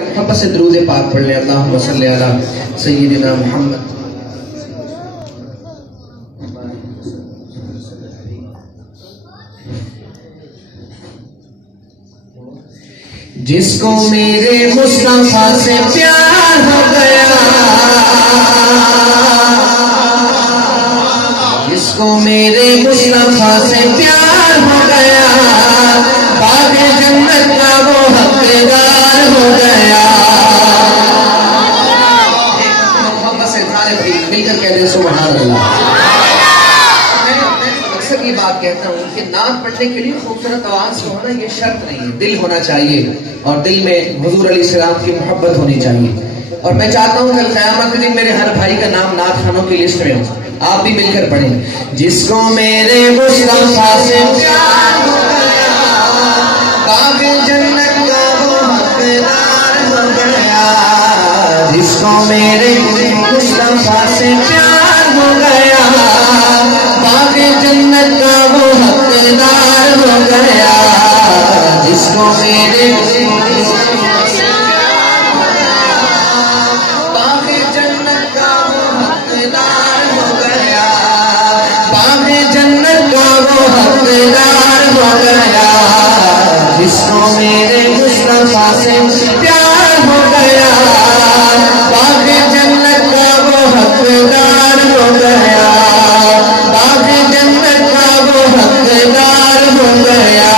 محبت سے درود پاک پڑھ لیں. اللہم صلی علی سیدنا محمد. جس کو میرے مصطفیٰ سے پیار ہو گیا، جس کو میرے مصطفیٰ سے پیار ہو گیا، باغ جنت کا وہ حقدار ہو گیا. محبت سے مل کر کہہ دیں سبحان اللہ. اکثر یہ بات کہتا ہوں کہ نعت پڑھنے کے لیے خوبصورت آواز سے ہونا یہ شرط نہیں ہے، دل ہونا چاہیے اور دل میں حضور علیہ السلام کی محبت ہونی چاہیے. اور میں چاہتا ہوں کل قیامت کے دن میرے ہر بھائی کا نام نعت خانوں کی لسٹ میں ہو. آپ بھی مل کر پڑھیں. جس کو میرے مصطفیٰ سے پیار ہو گیا، باغ جنت کا وہ حقدار ہو گیا. جس کو میرے مصطفیٰ سے پیار ہو گیا، باغ جنت کا وہ حقدار ہو گیا. جس کو میرے باغ جنت کا وہ حقدار ہو گیا، باغ جنت کا وہ حقدار ہو گیا. جس کو میرے مصطفیٰ سے پیار ہو گیا، باغ جنت کا وہ حقدار ہو گیا، باغ جنت کا وہ حقدار ہو گیا.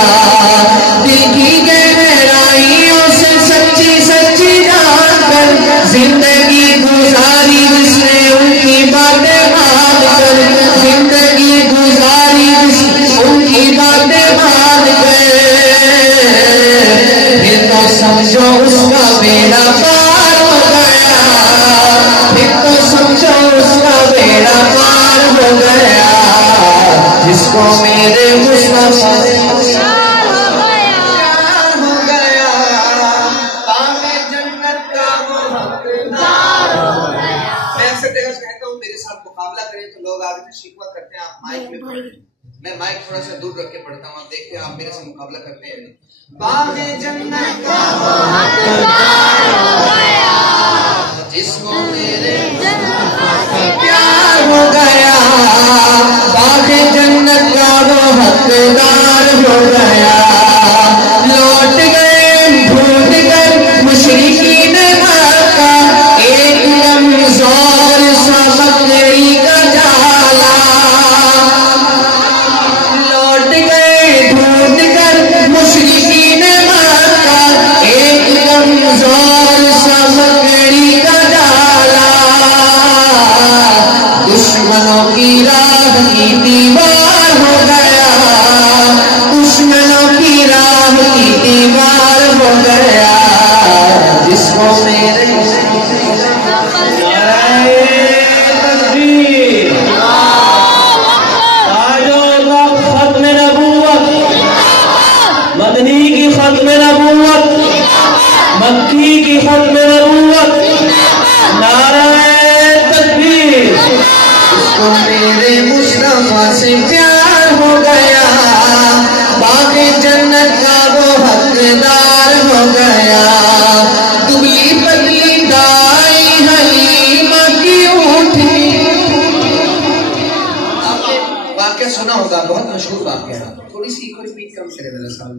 دل کی گہرائیوں سے سچی سچی جان کر زندگی گزاری جس نے ان کی باتیں مان کر، زندگی گزاری جس نے ان کی باتیں مان کر. پھر تو سمجھو اس کا بیڑا پار ہو گیا، پھر تو سمجھو اس کا بیڑا پار ہو گیا. جس کو میرے مصطفیٰ سے مقابلہ کریں تو لوگ آگے سے شکوہ کرتے ہیں آپ مائک میں پڑھیں. میں مائک تھوڑا سا دور رکھ کے پڑھتا ہوں، آپ دیکھتے ہیں آپ میرے سے مقابلہ کرتے ہیں. باغ جنت کا وہ حقدار ہو گیا، جس کو میرے مصطفیٰ سے پیار ہو گیا، باغ جنت کا وہ حقدار ہو گیا. لوٹ گئے ڈھونڈ کر مشرکین مکہ ایک کمزور سا بکری کا جالا. لوٹ گئے ڈھونڈ کر مشرکین مکہ ایک کمزور سا بکری کا جالا. دشمنوں کی راہ کی دیوار ہو گیا، دشمنوں کی راہ کی دیوار ہو گیا. جس کو میرے ختم نبوت، مدنی کی ختم نبوت، مکی کی ختم نبوت، نعرہ تکبیر. اس کو میرے مصطفیٰ سے پیار ہو گیا، باغ جنت کا وہ حقدار ہو گیا. دبلی پتلی دائی حلیمہ کی اونٹنی. آپ نے واقعہ سنا ہوگا، بہت مشہور واقعہ ہے. تھوڑی سی ریپیٹ کم کرے میرا صاحب.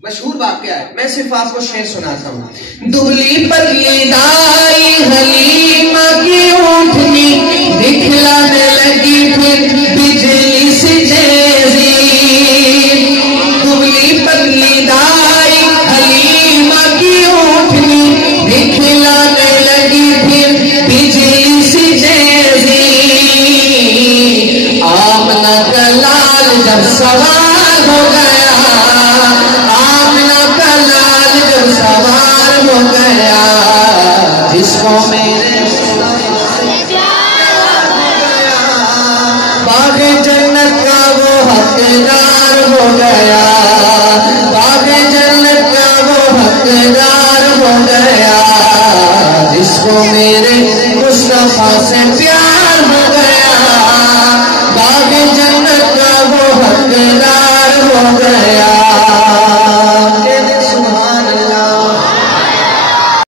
مشہور واقعہ ہے، میں صرف آپ کو شعر سناتا ہوں. دبلی پتلی دائی حلیمہ کی اونٹنی دکھلانے لگی پھر بجلی